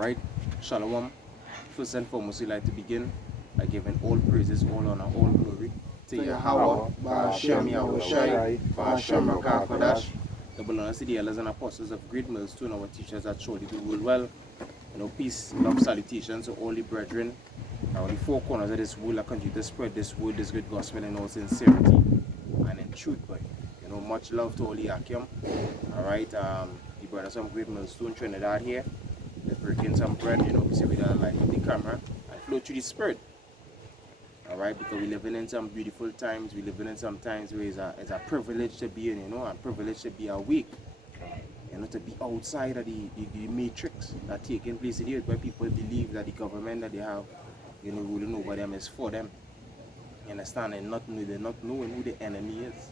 Alright, Shalom. First and foremost, we'd like to begin by giving all praises, all honor, all glory to YAHAWAH BAHASHAM YAHAWASHI, BAHASHAM YAHAWASHI. Double honors to the elders and apostles of great millstone, our teachers that surely do rule well. Peace, love, salutations to all the brethren. The four corners of this world, I continue to spread this word, this good gospel in all sincerity and in truth, but much love to all the Akim. Alright, the brothers from Great Millstone, Trinidad here. They're breaking some bread, we see with the light of the camera and flow through the spirit. Alright, because we're living in some beautiful times, we're living in some times where it's a privilege to be in, a privilege to be awake. To be outside of the matrix that's taking place in the earth, where people believe that the government that they have, ruling over them is for them. You understand? And they're not knowing who the enemy is.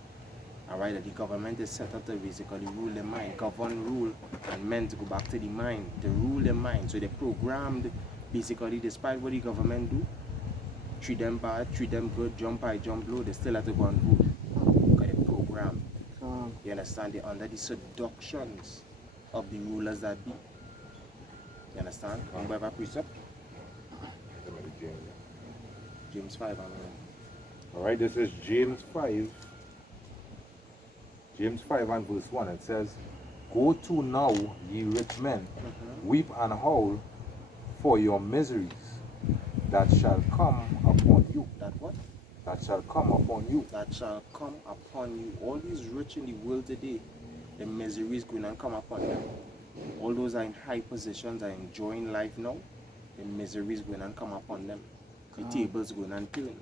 Alright, that the government is set up to basically rule the mind, govern, rule, and men to go back to the mind, to rule the mind. So they're programmed, basically, despite what the government do, treat them bad, treat them good, jump high, jump low, they still have to go and vote. Because they're programmed. You understand? They're under the seductions of the rulers that be. You understand? Whatever precept? James 5. Alright, this is James 5. James 5 and verse 1. It says, "Go to now, ye rich men, weep and howl for your miseries that shall come upon you." That what? That shall come upon you. That shall come upon you. All these rich in the world today, the misery is going to come upon them. All those are in high positions, are enjoying life now, the misery is going to come upon them. The tables going to turn.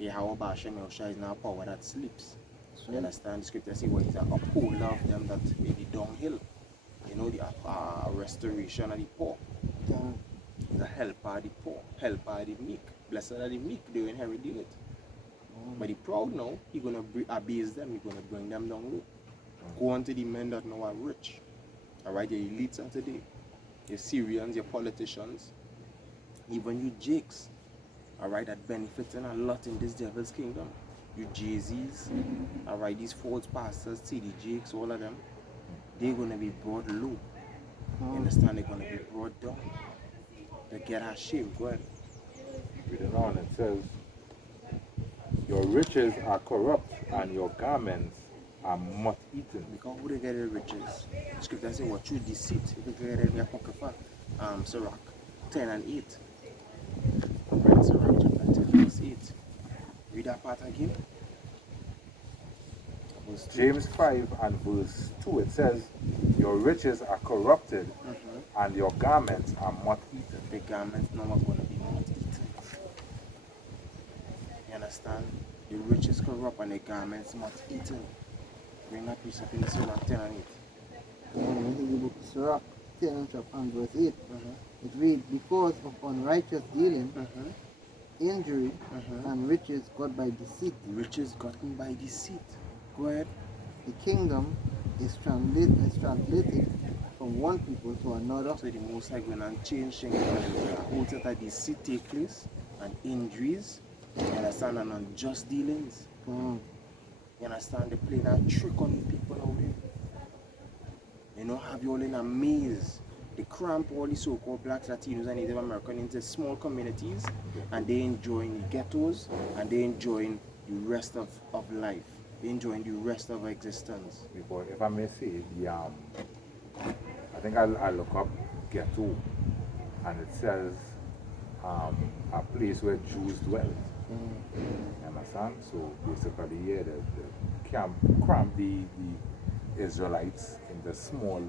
YAHAWAH BAHASHAM YAHAWASHI is now power that sleeps. You understand? The scripture says what is an upholder of them that may be dunghill. The restoration of the poor. The helper of the poor, helper of the meek. Blessed are the meek, they will inherit the earth. But the proud now, he's going to abase them, he's going to bring them down low. Go on to the men that now are rich. Alright, your elites of today, your Syrians, your politicians, even you Jakes, alright, that benefiting a lot in this devil's kingdom. You Jay-Z's, alright, these false pastors, TD Jakes, all of them, they're going to be brought low. You understand? They're going to be brought down. They get ashamed. Go ahead. Reading on, it says, "Your riches are corrupt, and your garments are moth-eaten." Because who they get the riches? The scripture says, what through deceit, if you get it in your pocket for Sirach 10 and 8. Right, Sirach chapter 10 verse 8. Read that part again. James 5 and verse 2, it says, "Your riches are corrupted, and your garments are moth-eaten." The garments now are going to be moth-eaten. You understand? The rich is corrupt and the garments moth-eaten. Bring that piece up in Sirach 10 and 8. When you look at Sirach 10 and verse 8, it reads, "Because of unrighteous dealing, injury, and riches got by deceit." Riches gotten by deceit. Go ahead. "The kingdom is translated from one people to another." So the most High going to change things because a whole set of deceit take place and injuries, you understand, and unjust dealings. You understand? They play that trick on the people out there. Have you all in a maze. They cramp all the so-called blacks, Latinos, and Native Americans into small communities, and they enjoying the ghettos, and they enjoying the rest of life. They enjoying the rest of existence. Because if I may say, I think I look up ghetto, and it says a place where Jews dwell. You understand? So basically, yeah, they cramp the Israelites into small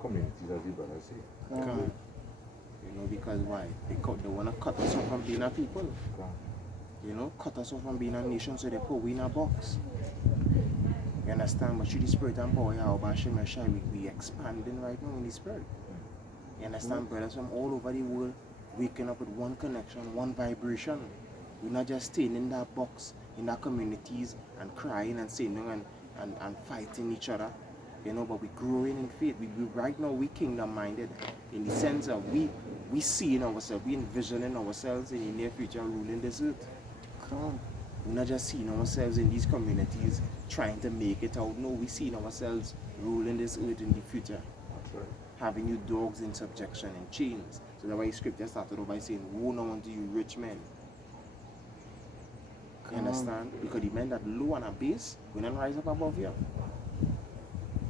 communities, as the brother say. Because why? They want to cut us off from being a people. Cut us off from being a nation, so they put we in a box. You understand? But through the spirit and power, YAHAWAH BAHASHAM YAHAWASHI, we expanding right now in the spirit. You understand? Brothers from all over the world waking up with one connection, one vibration. We're not just staying in that box, in our communities, and crying and saying and fighting each other. But we're growing in faith. Right now we kingdom minded in the sense of we seeing ourselves, we envisioning ourselves in the near future ruling this earth. We're not just seeing ourselves in these communities trying to make it out. No, we're seeing ourselves ruling this earth in the future. That's right. having you dogs in subjection and chains. So that's why scripture started off by saying, woe now unto you rich men. You understand? Because the men that low and abase will not rise up above you.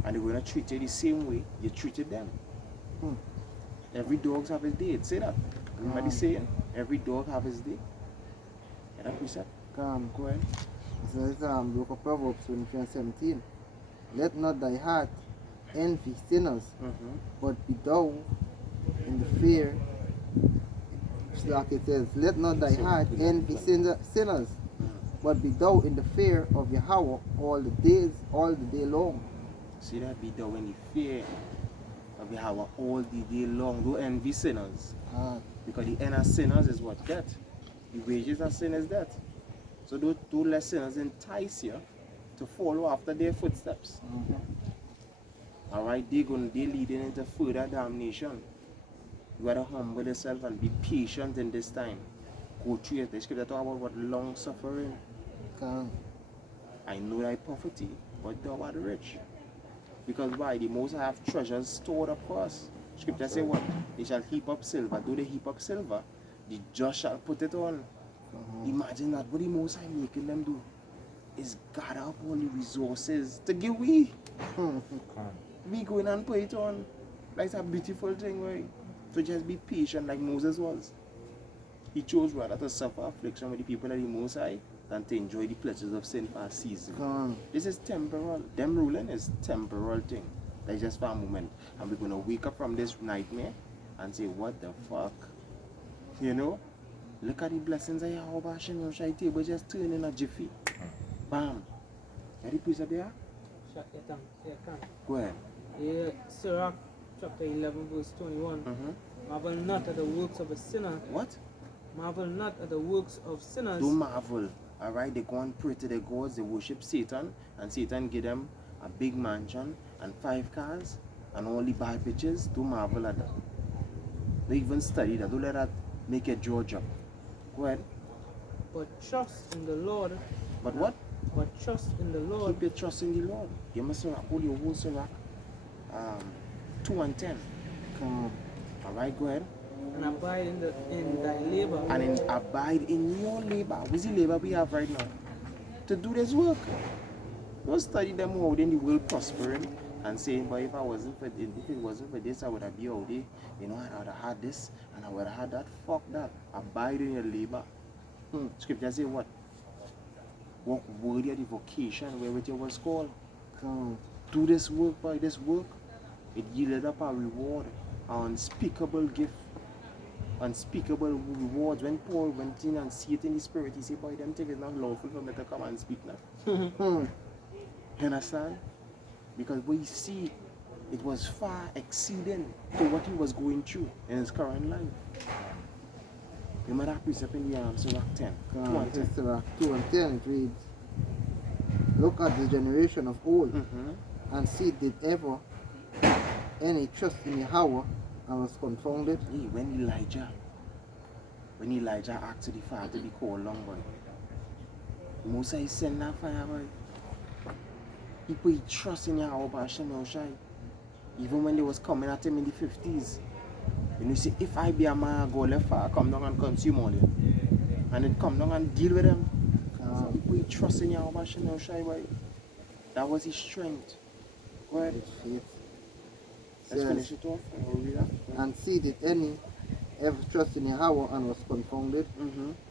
And they're going to treat you the same way you treated them. Every dog have his day. Say that. Remember the saying? Every dog have his day. Yeah, that precept. Go ahead. It says, Book of Proverbs 23:17. Let not thy heart envy sinners, but be thou in the fear. Like it says, let not thy heart envy sinners, but be thou in the fear of Yahawah all the day long. See that? Be thou in the fear of Yahawah all the day long. Don't envy sinners. Because the end of sinners is what? Death. The wages of sin is death. So don't let sinners entice you to follow after their footsteps. Alright, they're leading into further damnation. You gotta humble yourself and be patient in this time. Go through it. The scripture talk about what long suffering. I know thy poverty, but thou art rich. Because why? The Most High have treasures stored up for us. Scripture say what? They shall heap up silver. Do they heap up silver? The just shall put it on. Imagine that. What the Most High making them do is gather up all the resources to give we. We going and put it on. That's a beautiful thing, right? So just be patient like Moses was. He chose rather to suffer affliction with the people of the Most High than to enjoy the pleasures of sin for a season. This is temporal. Them ruling is temporal thing. That's just for a moment. And we're going to wake up from this nightmare and say, what the fuck? You know? Look at the blessings of YAHAWAH BAHASHAM YAHAWASHI table just turn in a jiffy. Bam. Are the precept there? Go ahead. Yeah, Sirach chapter 11 verse 21. Marvel not at the works of a sinner. What? Marvel not at the works of sinners. Don't marvel. Alright, they go and pray to their gods, they worship Satan, and Satan give them a big mansion and 5 cars and all the bad pictures. Don't marvel at that. Don't even study that. Don't let that make your jaw drop. Go ahead. But trust in the Lord. But what? But trust in the Lord. Keep your trust in the Lord. You must hold your whole Sirach 2 and 10. Alright, go ahead. And abide in thy labor. And abide in your labor. What's the labor we have right now? To do this work. Don't study them how then the world prospering and saying, but if it wasn't for this, I would have been out there. You know, I would have had this and I would have had that. Fuck that. Abide in your labor. Scripture say what? Walk worthy of the vocation wherewith you was called. Do this work, by this work. It yielded up a reward, an unspeakable gift. Unspeakable rewards. When Paul went in and see it in the spirit, he said, boy, them things is not lawful for me to come and speak now. You understand? Because we see it was far exceeding to what he was going through in his current life. Remember that precept in the Sirach 10? Sirach 2 and 10 it reads, look at the generation of old and see did ever any trust in Yahawah and was confounded. Hey, when Elijah asked the fire to be called long, boy, Moses sent that fire, boy. He put his trust in YAHAWAH BAHASHAM YAHAWASHI. Even when they was coming at him in the 50s. And you see, if I be a man, I go left fire, come down and consume all it. And it come down and deal with them. So he put his trust in YAHAWAH BAHASHAM YAHAWASHI, boy. That was his strength. Go ahead. Let's finish it off and we'll read that. And see did any ever trust in Yahawah and was confounded,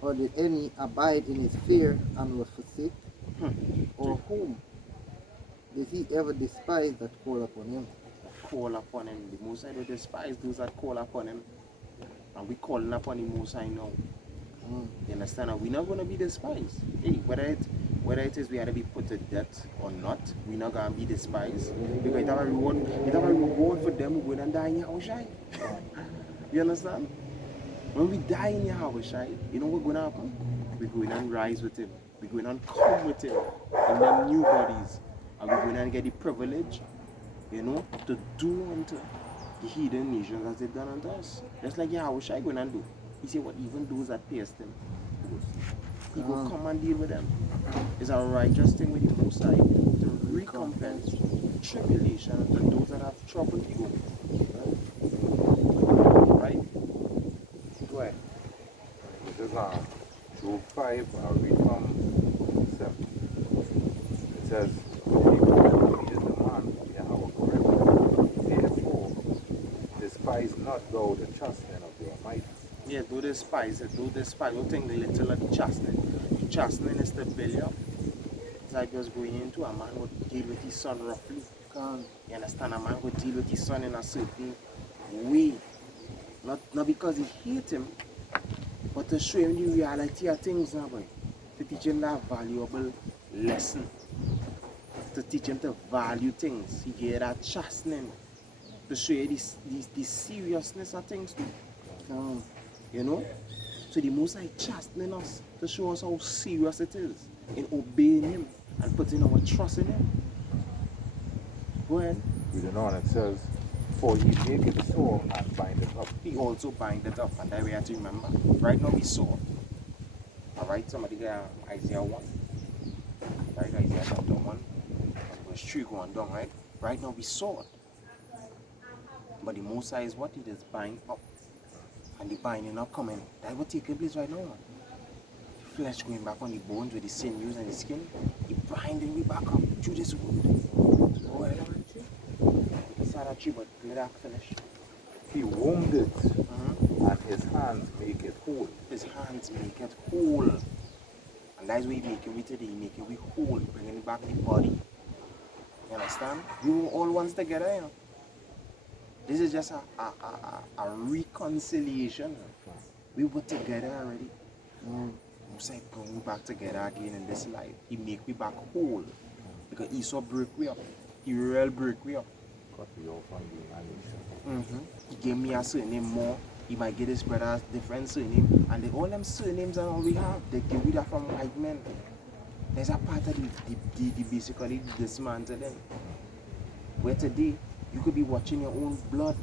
or did any abide in his fear and was forsaken, or whom did he ever despise that call upon him? Call upon him. The Most High don't despise those that call upon him. And we calling upon the Most High now. You understand? And we're not going to be despised. Hey, whether it is we had to be put to death or not, we're not going to be despised. Because it have a reward for them who go and die in YAHAWASHI. You understand? When we die in YAHAWASHI, you know what's going to happen? We're going and rise with him. We're going and come with him in them new bodies. And we're going to get the privilege, you know, to do unto the heathen nations as they've done unto us. Just like YAHAWASHI going and do. He said what even those that pierced him. He will come and deal with them. It's a righteous thing with the Most High to recompense tribulation unto those that have trouble you. Right? Go ahead. This is Job 5, I'll read from 7. It says, "He is the man Yahawah forever. Therefore, despise not thou the chastening of the Almighty." Yeah, do despise it. Do despise. Don't think the little of the chastening. The chastening is to build you up. It's like just going into a man would deal with his son roughly. You understand? A man would deal with his son in a certain way. Not because he hates him, but to show him the reality of things now, boy. To teach him that valuable lesson. To teach him to value things. He get that chastening. To show you the seriousness of things too. You know? So the Most High chastening us to show us how serious it is in obeying Him and putting our trust in Him. Go ahead. Reading on, it says, "For he maketh sore and bindeth up." He also bind it up, and that we have to remember. Right now we saw. Alright, somebody get Isaiah 1. Right, Isaiah chapter 1. Verse 3 going down, right? Right now we saw it. But the Most High is what? It is bind up. And the binding up coming. That's what taking place right now. Flesh going back on the bones with the sinews and the skin. The binding we back up through this wood. Go ahead. It's not a tree, but let that finish. He wounded, and his hands make it whole. His hands make it whole. And that's what he make it today. He make it whole, bringing it back the body. You understand? We were all ones together, you know. This is just a reconciliation. We were together already. Most like bring back together again in this life. He make me back whole. Because Esau break me up. He real break me up. Cut me off from the animation. He gave me a surname more. He might get his brother a different surname. And all them surnames are all we have. They give we that from white men. There's a part of the basically dismantling. Where today, you could be watching your own blood.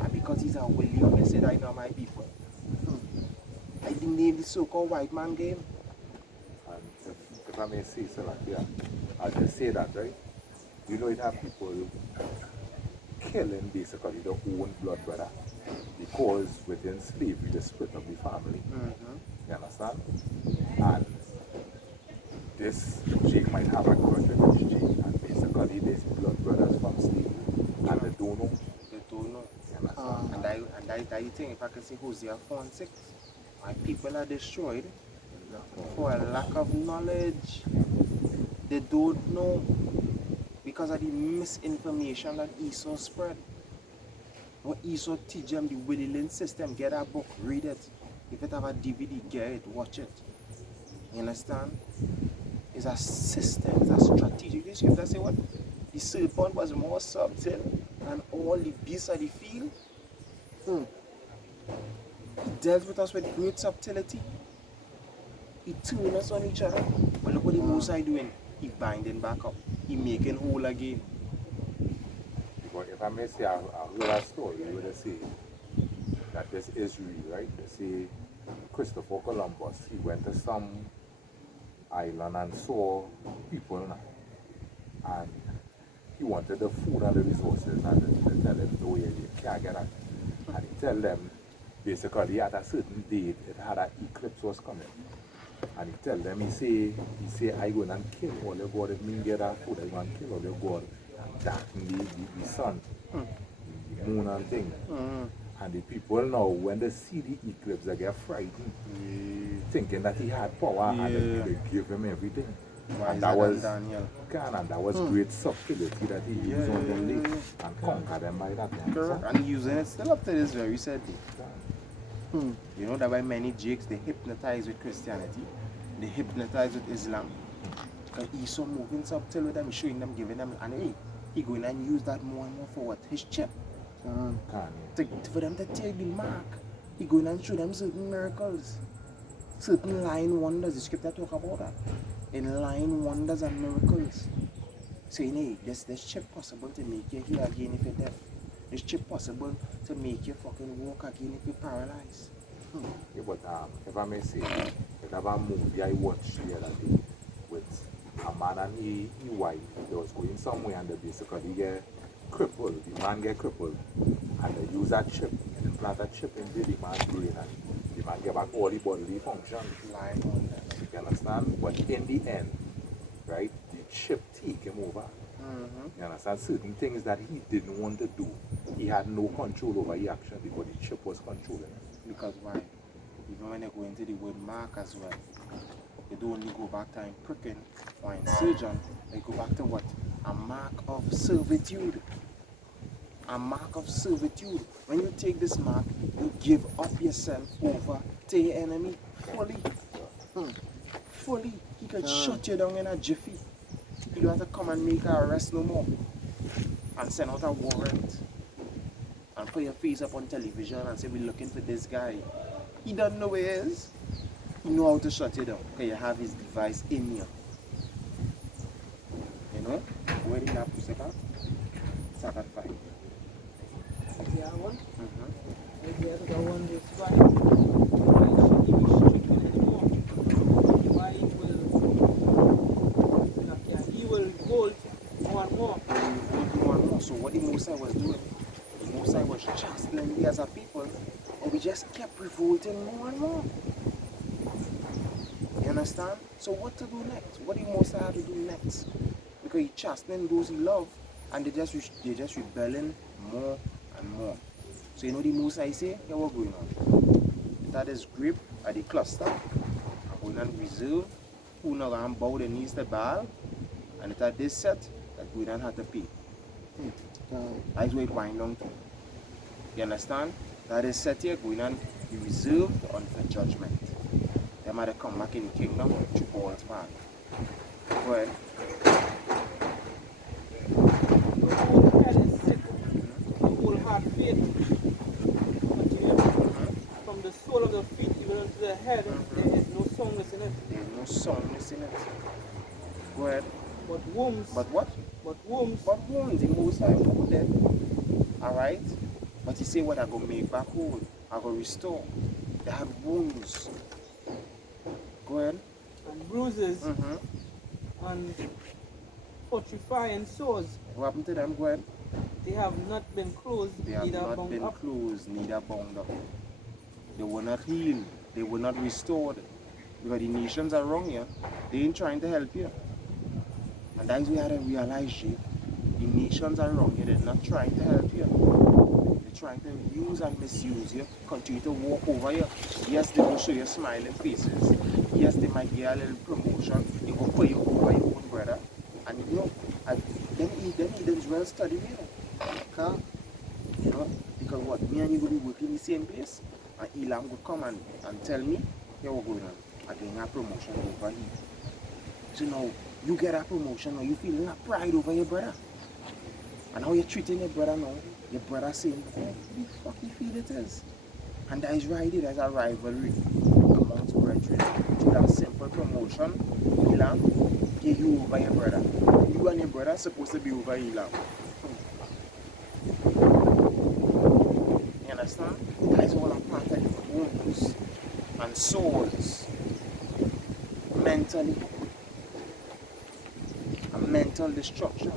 And because he's a William, they said, "I know my people." I think they the so-called white man game. And if I may say so, like, yeah, I'll just say that, right? You know, it have people killing basically their own blood brother because within slavery, the split of the family. You understand? And this Jake might have a grudge against Jake, and basically there's blood brothers from slavery, and they don't know. They don't know. You understand? And I think if I can say Hosea 4:6, my people are destroyed for a lack of knowledge. They don't know because of the misinformation that Esau spread. What Esau teach them, the Willing system, get a book, read it. If it have a DVD, get it, watch it. You understand? It's a system, it's a strategic. The scripture say what? The serpent was more subtle than all the beasts of the field. He dealt with us with great subtlety. He turned us on each other. But look what the Most High doing. He binding back up. He making whole again. But if I may say a real story, you would say that this is real, right? They say Christopher Columbus, he went to some island and saw people, and he wanted the food and the resources, and they tell him, "No, you can't get it." And he tell them, basically at a certain date, it had an eclipse was coming. And he tell them, he say, "I go and kill all the God. If me get that food, I go and kill all the God and darken the sun, the moon and thing." And the people now, when they see the eclipse, they get frightened, thinking that he had power, and they give him everything. And that was Daniel. and that was great subtlety that he used on them day and conquer them by that. Correct. And using it still up to this very sad day. You know that why many Jakes they hypnotize with Christianity, they hypnotize with Islam. Because Esau moving subtle with them, showing them, giving them, and hey, he going and use that more and more for what? His chip. For them to take the mark. He going and show them certain miracles. Certain lying wonders. The scripture talk about that. In lying wonders and miracles. Saying, hey, this chip possible to make you hear again if you're deaf. This chip possible to make you fucking walk again if you're paralyzed. Yeah, but if I may say, I have a movie I watched the other day with a man and his wife, they was going somewhere and they basically get crippled. The man get crippled and they use that chip, implant that chip into the man's brain and the man get back all the bodily functions. You understand? But in the end, right, the chip take him over. You understand? Certain things that he didn't want to do, he had no control over the action because the chip was controlling him. Because why? Even when they go into the word mark as well, they don't only go back to pricking or incision, they go back to what? A mark of servitude. A mark of servitude. When you take this mark, you give up yourself over to your enemy fully. Fully. He can shut you down in a jiffy. You don't have to come and make an arrest no more. And send out a warrant. And put your face up on television and say, we're looking for this guy. He doesn't know where he is. He know how to shut you down. Because you have his device in you. You know? Where did that pussy come? Second fight. The other one? The other one is why should he be stricken anymore? Why he will hold more and more. More and more. So what the Mosai was doing, the Mosai was chastening we as a people, and we just kept revolting more and more. You understand? So what to do next? What the Mosai had to do next? Because he chastening those he loved, and they just rebelling more and more. So you know the Mosai say, here what going on? That is grip at the cluster, and going on reserve, who not gonna bow the knees to Baal, and at this set, that we don't have to pay. That's where it wind down to. You understand? That is set here, going on, be reserved unto judgment. They might come back in the kingdom to Paul's man. Go ahead. The whole head is sick. The whole heart faith. From the sole of the feet even unto the head, there is no soundness in it. There is no soundness in it. Go ahead. But wombs. But what? But wombs. But wounds, the Most High hold them. Alright? But he say what I go make back whole. I go restore. They had wounds. Go ahead. And bruises. And putrefying sores. What happened to them? Go ahead. They have not been closed, They have neither not bound been up. closed, neither bound up. They were not healed. They were not restored. Because the nations are wrong here. They ain't trying to help you. And that's why we had to realize, Jake, the nations are wrong here. They're not trying to help you. They're trying to use and misuse you, continue to walk over you. Yes, they will show you smiling faces. Yes, they might give you a little promotion. They will put you over your own brother. And you know, them heathens well study here. You know, because what? Me and you will be working in the same place. And Elam will come and tell me, here we're going on. I'm getting a promotion over here. So now, you get a promotion, now you feeling a pride over your brother. And how you're treating your brother now, your brother saying, oh, the fuck you feel it is. And that is right there, there's a rivalry amongst brethren. To that simple promotion, Elam, get you over your brother. You and your brother are supposed to be over Elam. You understand? That is all a part of the wounds and souls. Mentally. A mental destruction.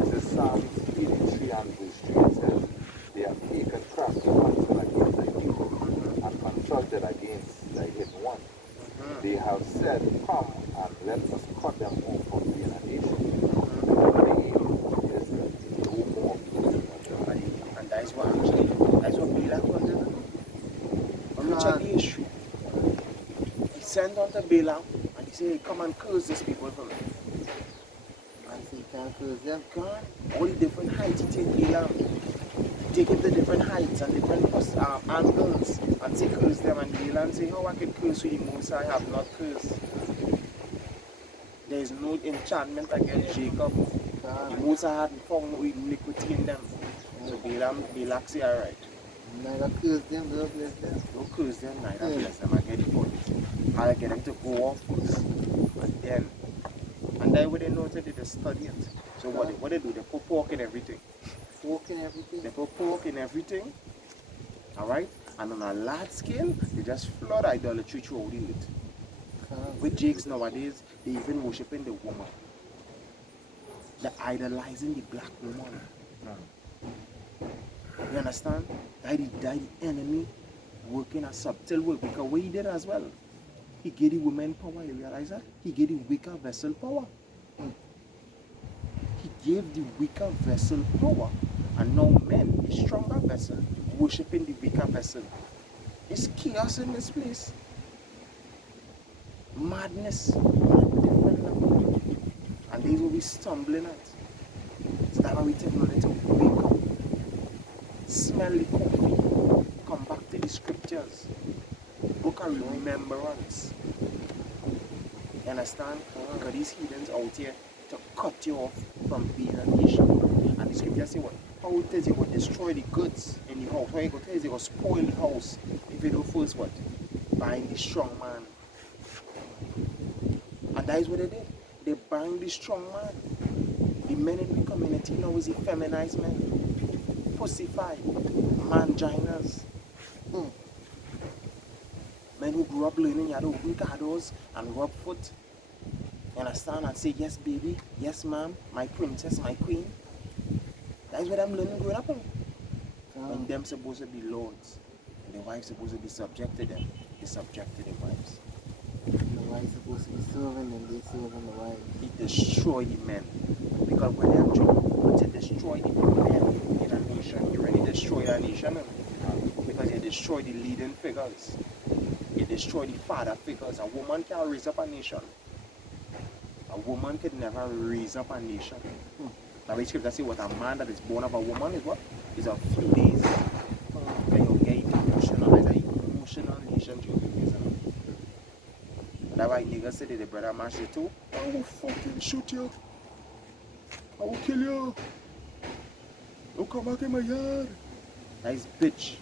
This is Psalms 83 and verse 3. It says, they have taken crafty counsel against thy people and consulted against thy hidden one. They have said, come and let us cut them off from being a nation. And that is what Balak wanted to do. When we check the issue, he sent on to Balaam and he said, hey, come and curse these people for me. And so you can't curse them. God, all the different heights he take Balaam. Take him to different heights and different angles and say curse them, and Balaam say, how I can curse you the most I have not cursed. There is no enchantment against Jacob. The most I hadn't found no iniquity in them. So Balak say, alright. Neither curse them, nor bless them. Don't curse them, neither bless them. I get the point. I get them to go off first. And then when they noted, they just study it. So what they do, they put pork in everything. Pork in everything. They put pork in everything. Alright? And on a large scale, they just flood idolatry throughout the earth. With Jakes nowadays, they even worshiping the woman. They're idolizing the black woman. You understand? That the enemy working a subtle work, because what he did as well, he gave the women power. You realize that? He gave the weaker vessel power. He gave the weaker vessel power, and now men, the stronger vessel, worshiping the weaker vessel. It's chaos in this place. Madness on a different level. And these will be stumbling at. So that's why we take money to wake up, smell the coffee, come back to the scriptures, book a remembrance. You understand? Because these heathens out here to cut you off from being a nation. And the scripture say what? How it tells you will destroy the goods in the house. How it tells you will spoil the house if you do first what? Bind the strong man. And that is what they did. They bind the strong man. The men in the community now is the feminized men. Pussified. Manginas. Men who grew up learning how to open car doors and rub foot. You understand? And say, yes, baby. Yes, ma'am. My princess, my queen. That is what I'm learning growing up in. And them supposed to be lords. And the wives supposed to be subject to them. They subject to their wives. The wives supposed to be serving and they serving the wives. He destroyed the men. Because when they have job to destroy the men in a nation, you already destroyed a nation. Because you destroyed the leading figures. You destroy the father figures. A woman can't raise up a nation. A woman could never raise up a nation. Now we scripture say what a man that is born of a woman is what? Is a few days. Then you get emotional. It's an emotional nation to raise up. And that's why niggas say that the brother mash you too. I will fucking shoot you. I will kill you. Don't come back in my yard. That is bitch.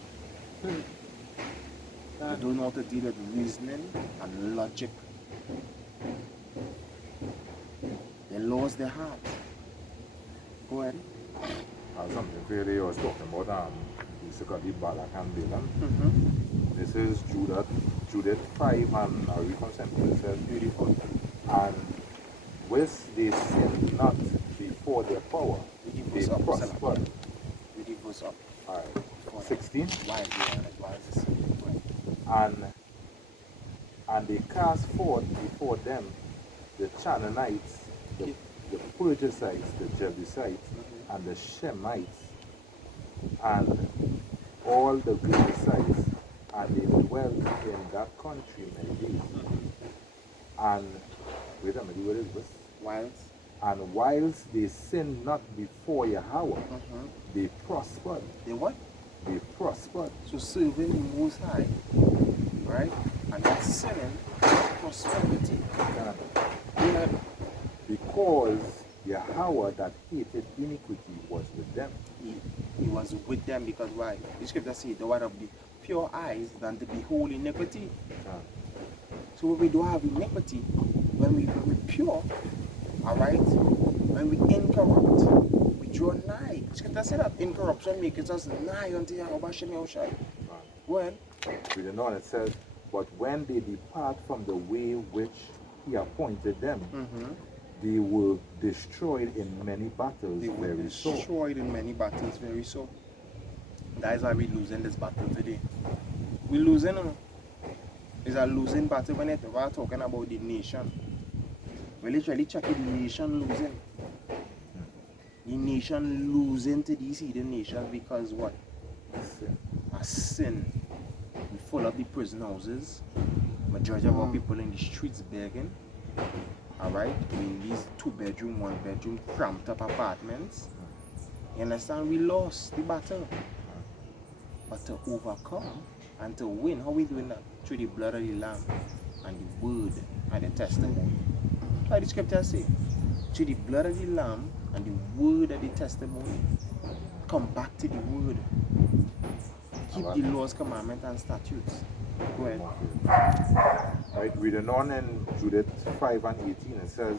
They don't know how to deal with reasoning and logic. They lost their heart. Go ahead. Something really I was talking about basically Balak and Balaam. This is Judith 5 and I read from St. says beautiful. And which they sin not before their power, they prosper. Read verse up. Alright. 16. Why is this? And they cast forth before them the Canaanites, the Perizzites, the Jebusites, and the Shemites, and all the Girgashites, and they dwelt in that country many days. And wait a minute, what is this? Whilst? And whilst they sinned not before Yahawah, they prospered. They what? They prospered. So serving the Most High, right? And not sinning, prosperity. Yeah. Because Yahawah that hated iniquity was with them. He was with them because why? The scripture says, the one of the pure eyes than to behold iniquity. So when we don't have iniquity, when we're pure, alright, when we incorrupt, we draw nigh. The scripture says that incorruption makes us nigh unto YAHAWAH BAHASHAM YAHAWASHI. When? We know it says, but when they depart from the way which he appointed them, they were destroyed in many battles. They were very destroyed in many battles, very so. That is why we're losing this battle today. We're losing. It's a losing battle when we're talking about the nation. We're literally checking the nation losing. The nation losing to these hidden nations because what? A sin. We full of the prison houses. Majority of our people in the streets begging. Alright? In these 2-bedroom, 1-bedroom, cramped up apartments. You understand? We lost the battle. But to overcome and to win, how we doing that? Through the blood of the Lamb and the word and the testimony. Like the scripture say, through the blood of the Lamb and the word of the testimony. Come back to the word. Keep the laws, commandments, and statutes. Go ahead. Right, reading on in Judith 5 and 18, it says,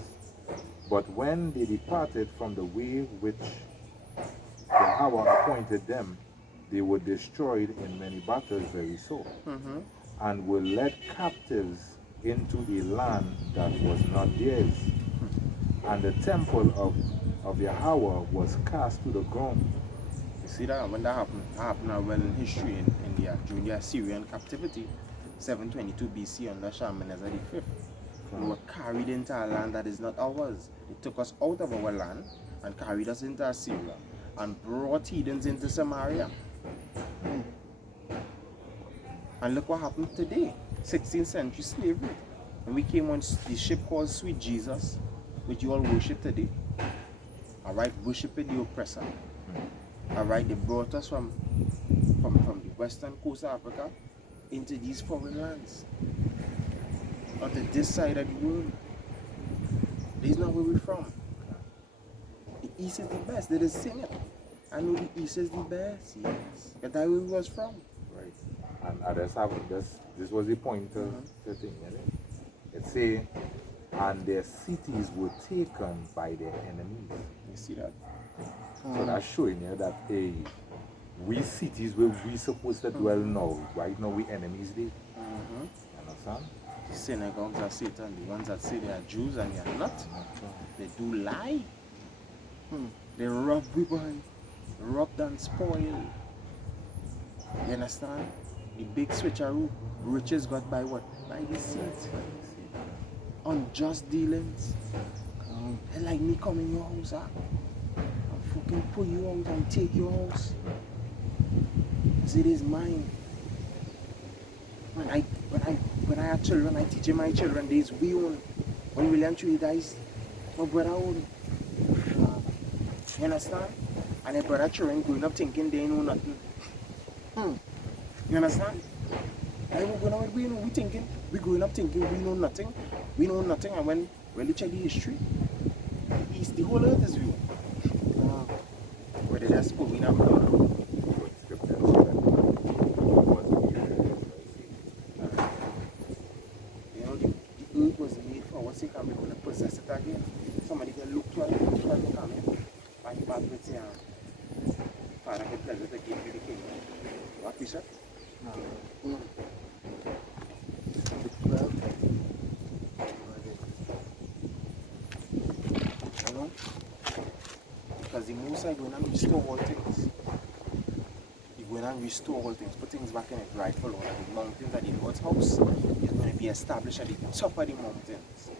but when they departed from the way which Yahawah appointed them, they were destroyed in many battles very sore, and were led captives into a land that was not theirs. And the temple of Yahweh was cast to the ground. You see that when that happened well in history in India during the Assyrian captivity, 722 BC under Shalmaneser V. We were carried into a land that is not ours. They took us out of our land and carried us into Assyria and brought heathens into Samaria. And look what happened today, 16th century slavery. When we came on the ship called Sweet Jesus, which you all worship today. Alright, worshiping the oppressor. Alright, they brought us from the western coast of Africa into these foreign lands. Onto this side of the world. This is not where we're from. The East is the best. They just sing it. I know the East is the best, yes. But that's where we was from. Right. And this was the point of the thing, you know? It say, and their cities were taken by their enemies. You see that? So that's showing you that we cities where we supposed to dwell now, right now we enemies there. You understand? The synagogues are Satan, the ones that say they are Jews and they are not. They do lie. They rob people, robbed and spoiled. You understand? The big switcheroo, riches got by what? By deceit. Unjust dealings. They like me come in your house, and fucking pull you out and take your house. Cause it is mine. When I have children, I teach my children this we own. When William Tree dies, my brother own. You understand? And the brother children growing up thinking they know nothing. You understand? And we thinking, we growing up thinking we know nothing. We know nothing, and when you check the history, the East, the whole earth is real. Where they just put in our the earth was made for our sake, and we're going to possess it again. Somebody can look 12 come in, and back with say, Father, it's a pleasure to give you the kingdom. What we said? You know? Because the Most High going to restore all things. He's going to restore all things, put things back in its rightful order. The mountains at the Lord's house is going to be established at the top of the mountains.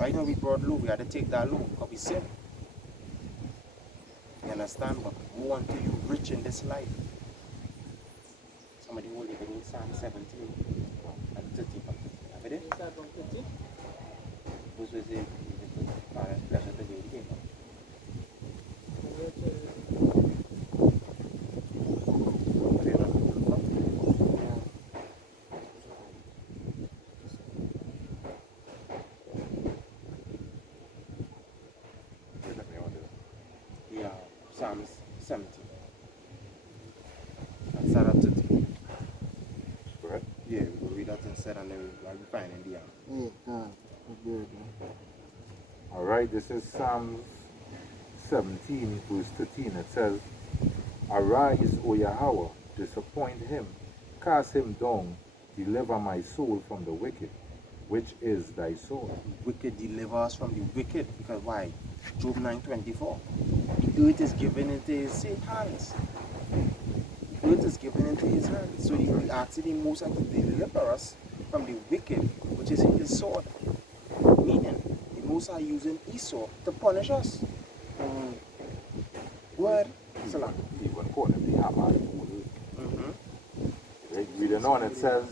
Right now we brought low, we had to take that low because we sin. You understand? But we want to you rich in this life. Somebody hold it in Psalm 17 and 30. Have it? Psalm 13. Who's with it? Father's pleasure to do the kingdom. Yeah, Psalms 17. And start at 30. Correct? Yeah, we'll read that instead and then we'll be fine in the end. That's good, man. Alright, this is Psalm 17, verse 13. It says, Arise, O Yahweh, disappoint him, cast him down, deliver my soul from the wicked, which is thy soul. Wicked deliver us from the wicked, because why? Job 9:24. The earth is given into his hands. The earth is given into his hands. So he asks the Most High to deliver us from the wicked, which is his sword. Meaning, the Most High using Esau to punish us. Word. Salam. Even call him the Hamad. Right? Reading on, it says,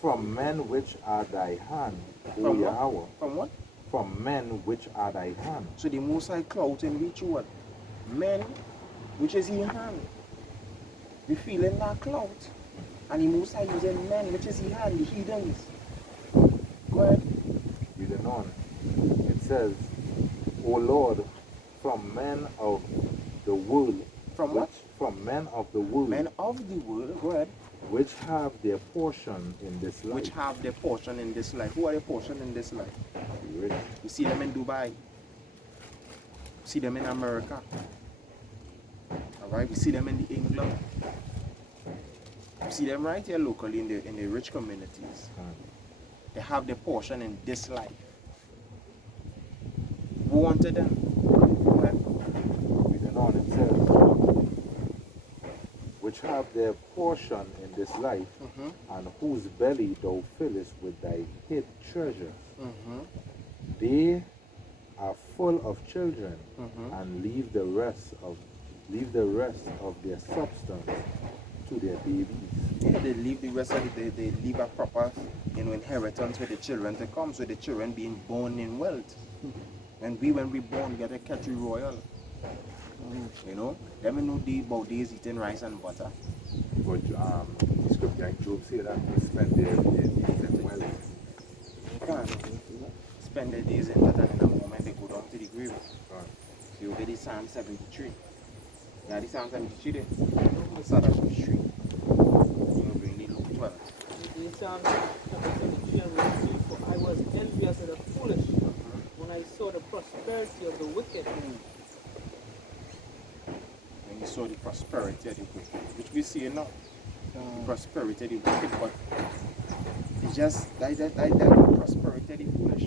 From men which are thy hand, O From Yahweh. what? From what? From men which are thy hand. So the Most High clout in which what? Men, which is his hand. We feeling that clout. And the Most High using men, which is his hand, the heathens. Go ahead. Reading on, it says, O Lord, from men of the world. From what? From men of the world. Men of the world, go ahead. Which have their portion in this life. Which have their portion in this life. Who are their portion in this life? Rich. You see them in Dubai. You see them in America. Alright, we see them in the England. see them right here locally in the rich communities. They have their portion in this life. Woe unto them. Reading on, it says, which have their portion in this life, and whose belly thou fillest with thy hid treasure. They are full of children, and leave the rest of their substance to their babies. Yeah, they leave the rest of it, they leave a proper inheritance for the children to come, so the children being born in wealth. When we born, we get a catch royal. You know, let me know about days eating rice and butter. But the scripture in Job say that they spend their days in wealth. Spend their days in that, and in a moment they go down to the grave. So you get the Psalm 73. Yeah, the Psalm 73 there. The Psalm 73. You bring the Luke 12. The Psalm 73 and verse 3, for I was envious of the foolish when I saw the prosperity of the wicked. When you saw the prosperity of the wicked, which we see now. The prosperity of the wicked, but it's just like that prosperity of the foolish.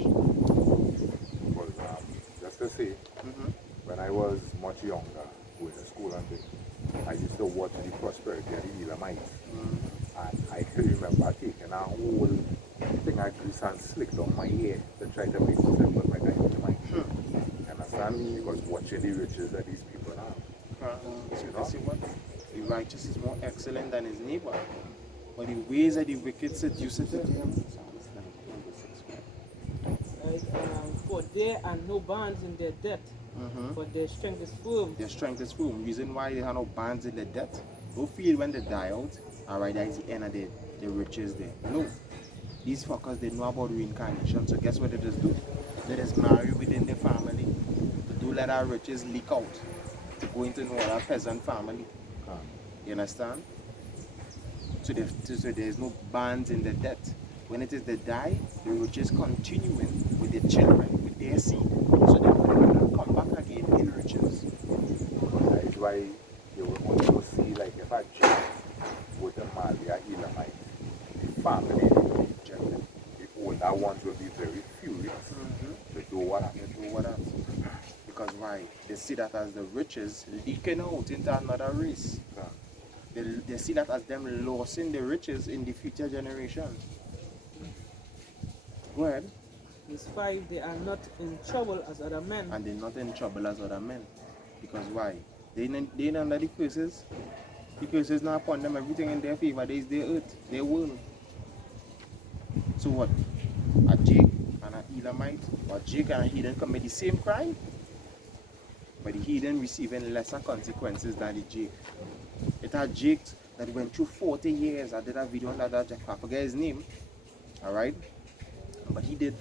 But just to say, when I was much younger, going to school and things, I used to watch the prosperity of the Elamites. And I can remember taking a whole thing of grease and slicked on my hair to try to make myself look like an Elamite. Understand? Because watching the riches that these people have. So see what? The righteous is more excellent than his neighbor. But the ways of the wicked seduce him. Right? For there are no bonds in their debt, but their strength is firm. Their strength is firm. Reason why they have no bonds in the debt. Don't feel when they die out, alright, that is the end of the riches there. No. These fuckers, they know about reincarnation, so guess what they just do? They just marry within their family. To do let our riches leak out. To go into another peasant family. You understand? So there's no bonds in the debt. When it is they die, the riches continuing with their children, with their seed. So they will come back again in riches. That is why you will also see, like, if a Jew would marry an Elamite, the family will be rejected. The older ones will be very furious to do what happened. Because why? They see that as the riches leaking out into another race. They see that as them losing the riches in the future generation. Go ahead. Verse 5, they are not in trouble as other men. And they're not in trouble as other men. Because why? They ain't under the curses. The curses not upon them. Everything in their favor. There is their earth. Their world. So what? A Jake and an Elamite, or Jake and a heathen commit the same crime, but the heathen receiving lesser consequences than the Jake. It had Jake that went through 40 years. I did a video on that, I forget his name. Alright? But he did